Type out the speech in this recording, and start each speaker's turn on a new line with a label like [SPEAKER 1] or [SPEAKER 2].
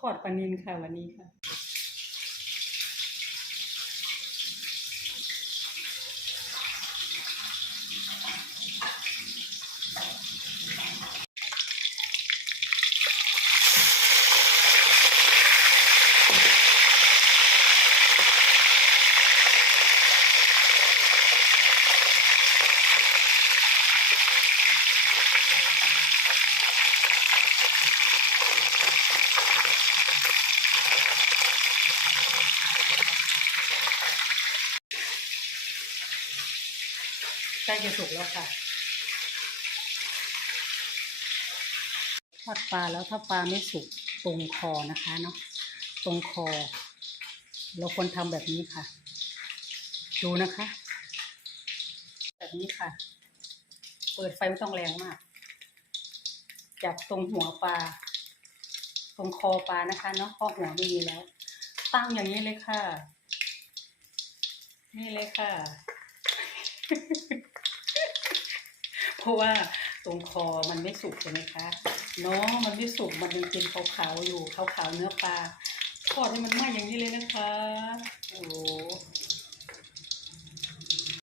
[SPEAKER 1] ทอดปลานินค่ะวันนี้ค่ะใล้จะสุกแล้วค่ะทอดปลาแล้วถ้าปลาไม่สุกตรงคอนะคะเนาะตรงคอ เราควรทำแบบนี้ค่ะ ดูนะคะ แบบนี้ค่ะ เปิดไฟไม่ต้องแรงมากจับตรงหัวปลา ตรงคอปลานะคะเนาะเพราะหัวไม่มีแล้ว ตั้งอย่างนี้เลยค่ะ นี่เลยค่ะ เพราะว่าตรงคอมันไม่สุกใช่ไหมคะเนาะมันไม่สุกมันยังเป็นขาวๆอยู่ขาวๆเนื้อปลาทอดให้มันไหม้อย่างนี้เลยนะคะโอ้